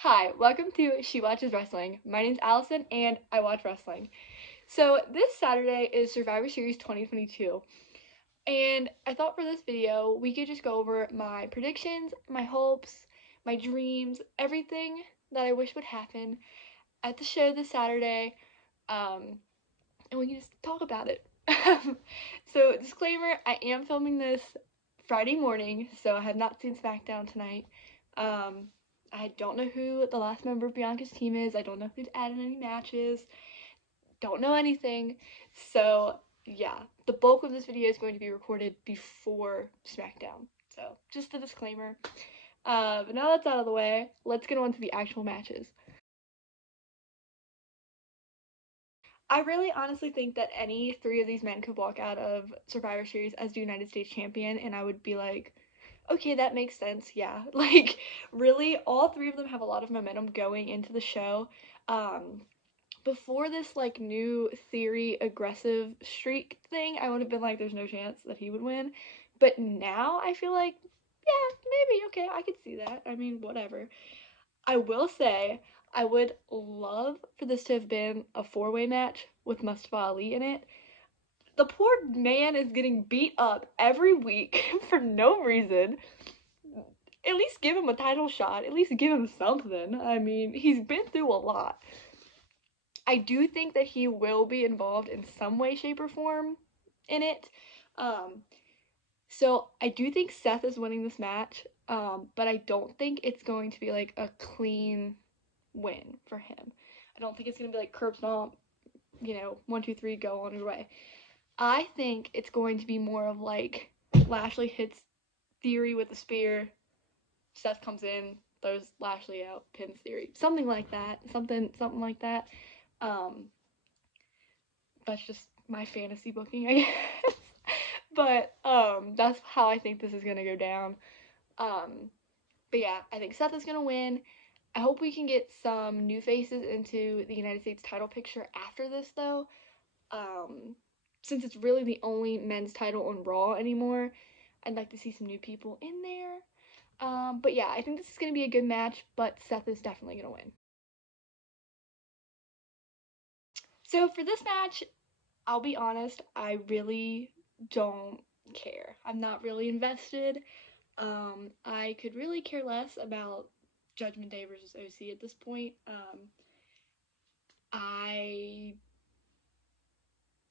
Hi, welcome to She Watches Wrestling. My name's Allison and I watch wrestling. So this Saturday is Survivor Series 2022 and I thought for this video we could just go over my predictions, my hopes, my dreams, everything that I wish would happen at the show this Saturday, and we can just talk about it. So disclaimer, I am filming this Friday morning, so I have not seen SmackDown tonight. I don't know who the last member of Bianca's team is. I don't know who's added any matches. Don't know anything. So yeah, the bulk of this video is going to be recorded before SmackDown. So just a disclaimer. But now that's out of the way, let's get on to the actual matches. I really honestly think that any three of these men could walk out of Survivor Series as the United States champion, and I would be like, okay, that makes sense, yeah. Like, really, all three of them have a lot of momentum going into the show. Um, Before this, like, new theory aggressive streak thing, I would have been like, there's no chance that he would win. But now I feel like, yeah, maybe, okay, I could see that. I mean, whatever. I will say, I would love for this to have been a four-way match with Mustafa Ali in it. The poor man is getting beat up every week for no reason. At least give him a title shot. At least give him something. I mean, he's been through a lot. I do think that he will be involved in some way, shape, or form in it. Um, so I do think Seth is winning this match, but I don't think it's going to be like a clean win for him. I don't think it's gonna be like curb stomp, 1, 2, 3, go on your way. I think it's going to be more of like Lashley hits Theory with the spear, Seth comes in, throws Lashley out, pins Theory, something like that, something like that. Um, that's just my fantasy booking, I guess. But that's how I think this is gonna go down. Um, but yeah, I think Seth is gonna win. I hope we can get some new faces into the United States title picture after this, though. Um, since it's really the only men's title on Raw anymore, I'd like to see some new people in there. But yeah, I think this is going to be a good match, but Seth is definitely going to win. So for this match, I'll be honest, I really don't care. I'm not really invested. I could really care less about Judgment Day versus OC at this point. I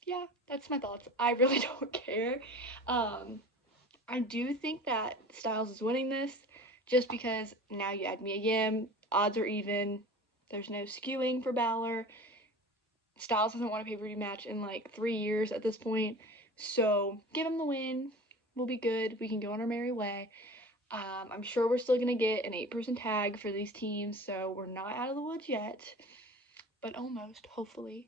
Yeah, that's my thoughts. I really don't care. Um, I do think that Styles is winning this just because now you add Mia Yim, odds are even, there's no skewing for Balor. Styles hasn't won a pay-per-view match in like 3 years at this point, so give him the win. We'll be good. We can go on our merry way. I'm sure we're still gonna get an 8-person tag for these teams, so we're not out of the woods yet, but almost, hopefully.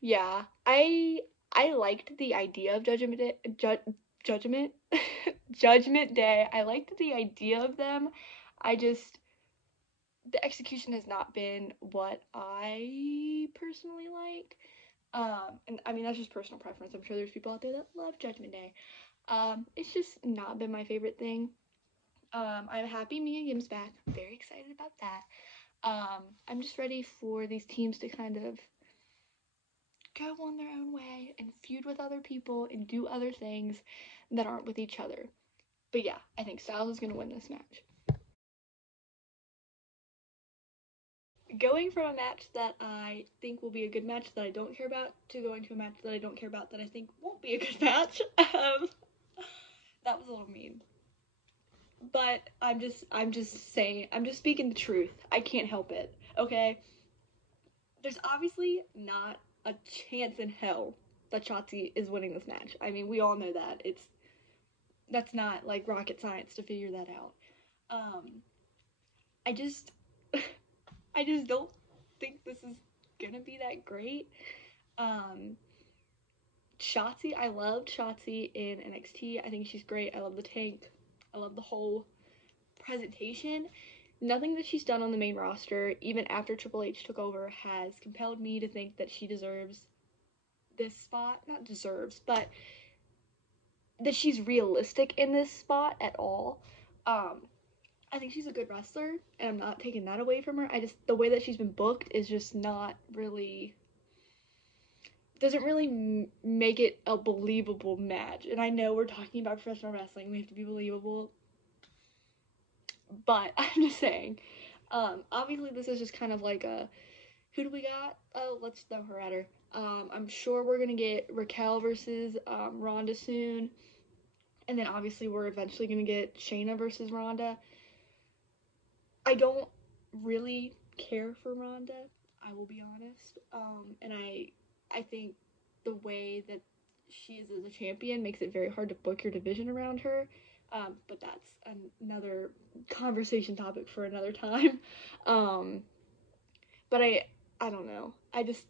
Yeah, I liked the idea of Judgment Judgment Day. I liked the idea of them. I just the execution has not been what I personally like. And I mean that's just personal preference. I'm sure there's people out there that love Judgment Day. It's just not been my favorite thing. I'm happy Mia Yim's back. I'm very excited about that. I'm just ready for these teams to kind of go on their own way and feud with other people and do other things that aren't with each other. But yeah, I think Styles is going to win this match. Going from a match that I think will be a good match that I don't care about to going to a match that I don't care about that I think won't be a good match. That was a little mean. But I'm just speaking the truth. I can't help it. Okay? There's obviously not a chance in hell that Shotzi is winning this match. I mean, we all know that. That's not like rocket science to figure that out. Um, I just I just don't think this is gonna be that great. Um, Shotzi, I loved Shotzi in NXT. I think she's great. I love the tank. I love the whole presentation. Nothing that she's done on the main roster, even after Triple H took over, has compelled me to think that she deserves this spot. Not deserves, but that she's realistic in this spot at all. Um, I think she's a good wrestler, and I'm not taking that away from her. I just the way that she's been booked is just not really doesn't really make it a believable match. And I know we're talking about professional wrestling, we have to be believable, but I'm just saying. Obviously, this is just kind of like a who do we got? Oh, let's throw her at her. I'm sure we're gonna get Raquel versus Ronda soon, and then obviously we're eventually gonna get Shayna versus Ronda. I don't really care for Ronda. I will be honest. And I think the way that she is as a champion makes it very hard to book your division around her. But that's another conversation topic for another time. Um, but I don't know. I just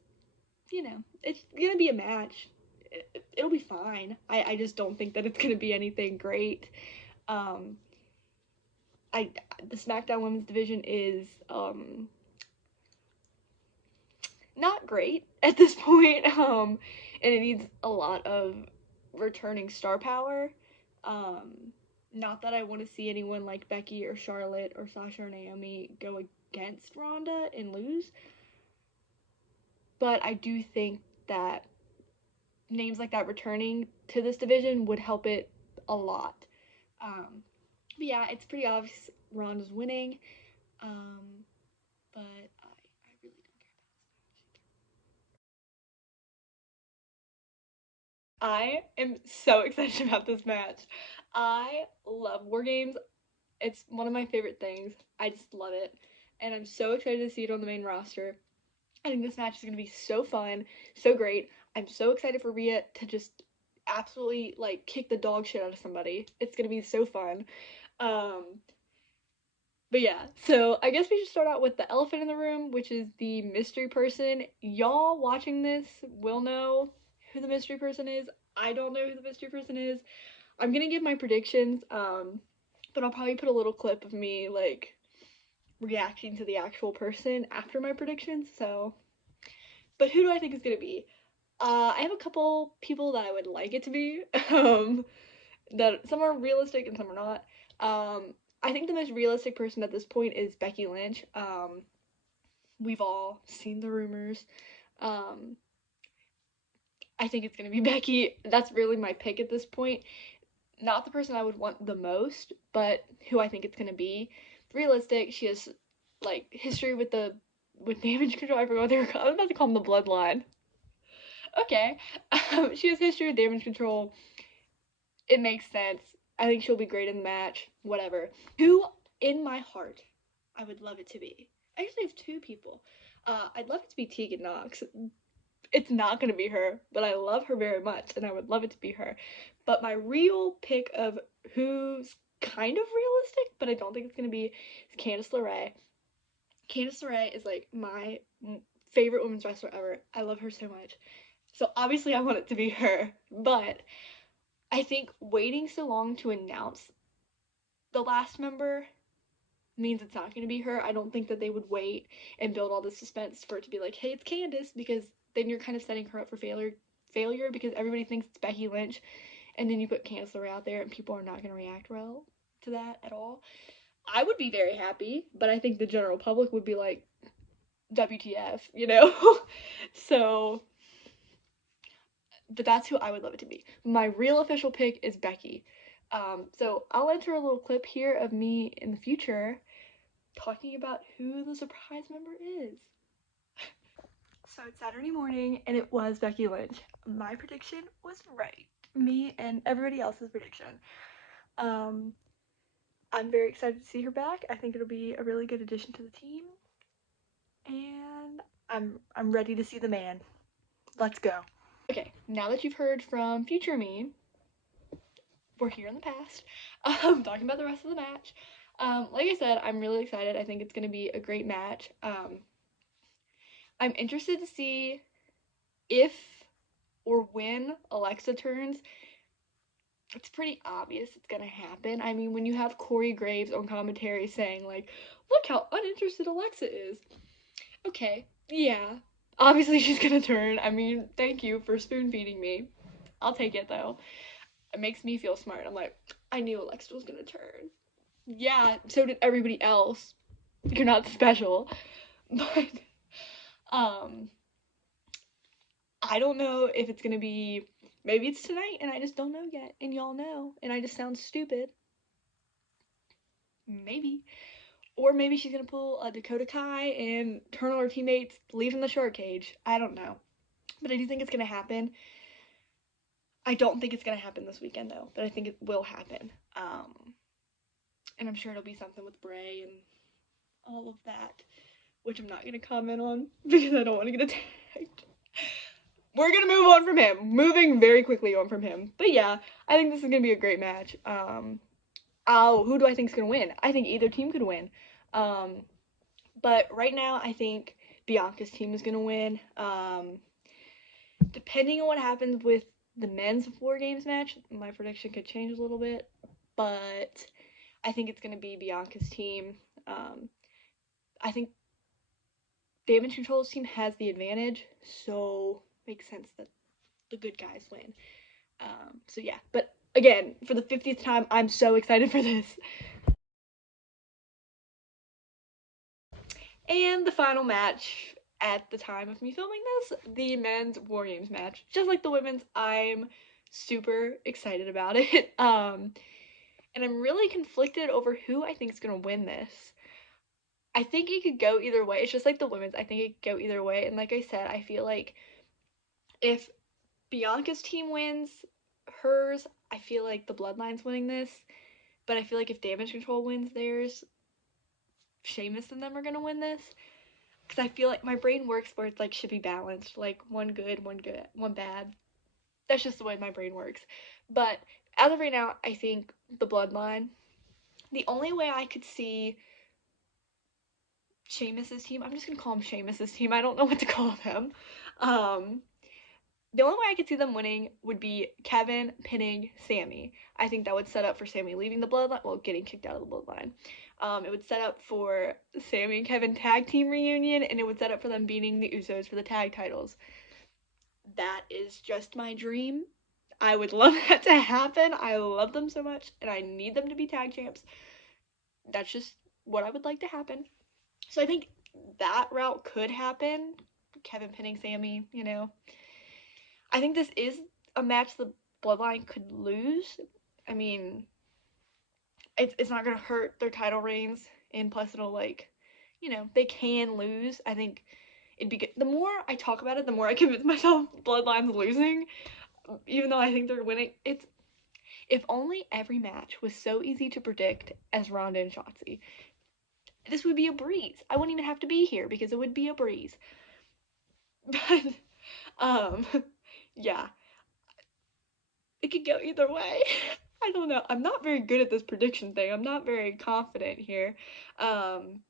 it's gonna be a match. It'll be fine. I just don't think that it's gonna be anything great. Um, I the SmackDown Women's division is not great at this point, and it needs a lot of returning star power. Um, Not that I want to see anyone like Becky or Charlotte or Sasha or Naomi go against Ronda and lose, but I do think that names like that returning to this division would help it a lot. But yeah, it's pretty obvious Ronda's winning, um, but I really don't care. I am so excited about this match. I love war games. It's one of my favorite things. I just love it. And I'm so excited to see it on the main roster. I think this match is going to be so fun, so great. I'm so excited for Rhea to just absolutely like kick the dog shit out of somebody. It's going to be so fun. Um, but yeah, so I guess we should start out with the elephant in the room, which is the mystery person. Y'all watching this will know who the mystery person is. I don't know who the mystery person is. I'm gonna give my predictions, but I'll probably put a little clip of me like reacting to the actual person after my predictions. So, but who do I think is gonna be? I have a couple people that I would like it to be. That some are realistic and some are not. I think the most realistic person at this point is Becky Lynch. We've all seen the rumors. Um, I think it's gonna be Becky. That's really my pick at this point. Not the person I would want the most, but who I think it's gonna be. Realistic. She has like history with damage control. I forgot what they were called. I was about to call them the bloodline. Okay. She has history with damage control. It makes sense. I think she'll be great in the match. Whatever. Who in my heart I would love it to be. I actually have two people. I'd love it to be Tegan Knox. It's not gonna be her, but I love her very much, and I would love it to be her. But my real pick of who's kind of realistic, but I don't think it's gonna be, is Candice LeRae. Candice LeRae is like my favorite women's wrestler ever. I love her so much. So obviously I want it to be her, but I think waiting so long to announce the last member means it's not going to be her. I don't think that they would wait and build all this suspense for it to be like, hey, it's Candice, because then you're kind of setting her up for failure because everybody thinks it's Becky Lynch, and then you put Candice LeRae out there and people are not going to react well to that at all. I would be very happy, but I think the general public would be like, WTF, you know? So, but that's who I would love it to be. My real official pick is Becky. So I'll enter a little clip here of me in the future talking about who the surprise member is. So it's Saturday morning, and it was Becky Lynch. My prediction was right. Me and everybody else's prediction. Um, I'm very excited to see her back. I think it'll be a really good addition to the team, and I'm ready to see the man. Let's go. Okay, now that you've heard from future me, we're here in the past. Talking about the rest of the match. Like I said, I'm really excited. I think it's going to be a great match. I'm interested to see if or when Alexa turns. It's pretty obvious it's gonna happen. I mean, when you have Corey Graves on commentary saying, like, look how uninterested Alexa is. Okay, yeah. Obviously, she's gonna turn. I mean, thank you for spoon feeding me. I'll take it though. It makes me feel smart. I'm like, I knew Alexa was gonna turn. Yeah, so did everybody else. You're not special. But um I don't know if it's gonna be, maybe it's tonight and I just don't know yet, and y'all know, and I just sound stupid. Maybe. Or maybe she's gonna pull a Dakota Kai and turn on her teammates, leave in the shark cage. I don't know. But I do think it's gonna happen. I don't think it's gonna happen this weekend though, but I think it will happen. And I'm sure it'll be something with Bray and all of that, which I'm not gonna comment on because I don't want to get attacked. We're gonna move on from him. Moving very quickly on from him. But yeah, I think this is gonna be a great match. Oh, who do I think is gonna win? I think either team could win. Um, but right now, I think Bianca's team is gonna win. Depending on what happens with the men's War Games match, my prediction could change a little bit, but I think it's gonna be Bianca's team. I think Damage Control's team has the advantage, so makes sense that the good guys win. So yeah, but again, for the 50th time, I'm so excited for this. And the final match at the time of me filming this, the men's War Games match. Just like the women's, I'm super excited about it. And I'm really conflicted over who I think is gonna win this. I think it could go either way. It's just like the women's. I think it could go either way. And like I said, I feel like if Bianca's team wins hers, I feel like the Bloodline's winning this. But I feel like if Damage Control wins theirs, Sheamus and them are gonna win this. Because I feel like my brain works where it's like should be balanced, like one good, one bad. That's just the way my brain works. But as of right now, I think the Bloodline. The only way I could see Sheamus's team, I'm just gonna call him Sheamus's team. I don't know what to call them. Um, the only way I could see them winning would be Kevin pinning Sammy. I think that would set up for Sammy leaving the Bloodline, well, getting kicked out of the Bloodline. It would set up for Sammy and Kevin tag team reunion, and it would set up for them beating the Usos for the tag titles. That is just my dream. I would love that to happen. I love them so much, and I need them to be tag champs. That's just what I would like to happen. So I think that route could happen. Kevin pinning Sammy, you know. I think this is a match the Bloodline could lose. I mean, it's not gonna hurt their title reigns, and plus it'll like, you know, they can lose. I think it'd be good. The more I talk about it, the more I convince myself Bloodline's losing, even though I think they're winning. It's, if only every match was so easy to predict as Ronda and Shotzi, this would be a breeze. I wouldn't even have to be here because it would be a breeze. But um, yeah, it could go either way. I don't know. I'm not very good at this prediction thing. I'm not very confident here. Um,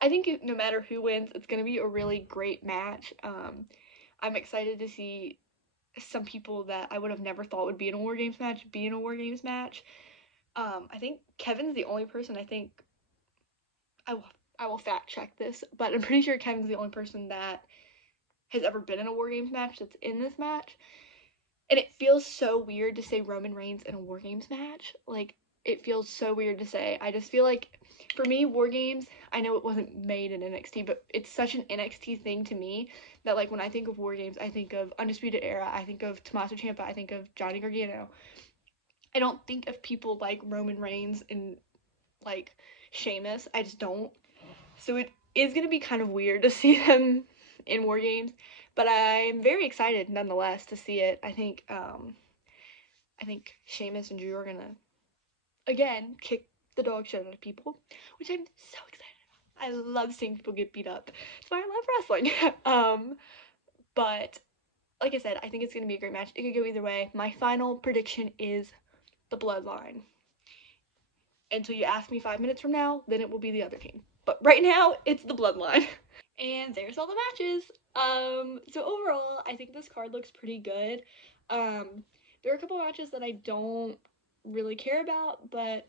I think no matter who wins, it's going to be a really great match. I'm excited to see some people that I would have never thought would be in a War Games match be in a War Games match. I think Kevin's the only person I think I will, I will fact check this, but I'm pretty sure Kevin's the only person that has ever been in a War Games match that's in this match. And it feels so weird to say Roman Reigns in a War Games match. Like, it feels so weird to say. I just feel like, for me, War Games, I know it wasn't made in NXT, but it's such an NXT thing to me that, like, when I think of War Games, I think of Undisputed Era, I think of Tommaso Ciampa, I think of Johnny Gargano. I don't think of people like Roman Reigns and, like, Sheamus. I just don't. So it is going to be kind of weird to see them in War Games, but I'm very excited nonetheless to see it. I think Sheamus and Drew are gonna again kick the dog shit out of people, which I'm so excited about. I love seeing people get beat up. That's why I love wrestling. But like I said, I think it's gonna be a great match. It could go either way. My final prediction is the Bloodline. Until you ask me 5 minutes from now, then it will be the other team. But right now, it's the Bloodline. And there's all the matches. So overall, I think this card looks pretty good. There are a couple matches that I don't really care about, but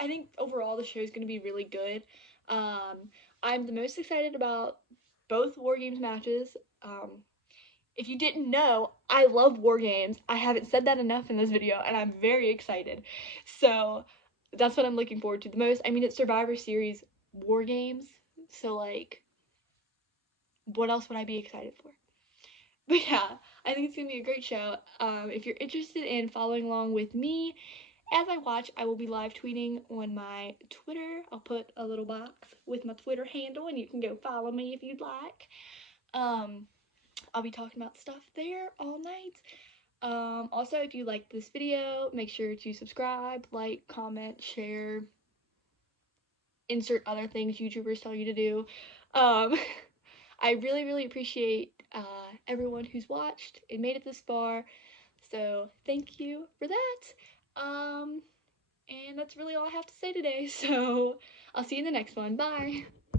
I think overall the show is going to be really good. I'm the most excited about both War Games matches. If you didn't know, I love War Games. I haven't said that enough in this video, and I'm very excited. So That's what I'm looking forward to the most. I mean, it's Survivor Series War Games, so like, what else would I be excited for? But yeah, I think it's gonna be a great show. If you're interested in following along with me as I watch, I will be live tweeting on my Twitter. I'll put a little box with my Twitter handle, and you can go follow me if you'd like. Um, I'll be talking about stuff there all night. Also, if you like this video, make sure to subscribe, like, comment, share, insert other things YouTubers tell you to do. Um, I really, really appreciate everyone who's watched and made it this far. So thank you for that. And that's really all I have to say today. So I'll see you in the next one. Bye.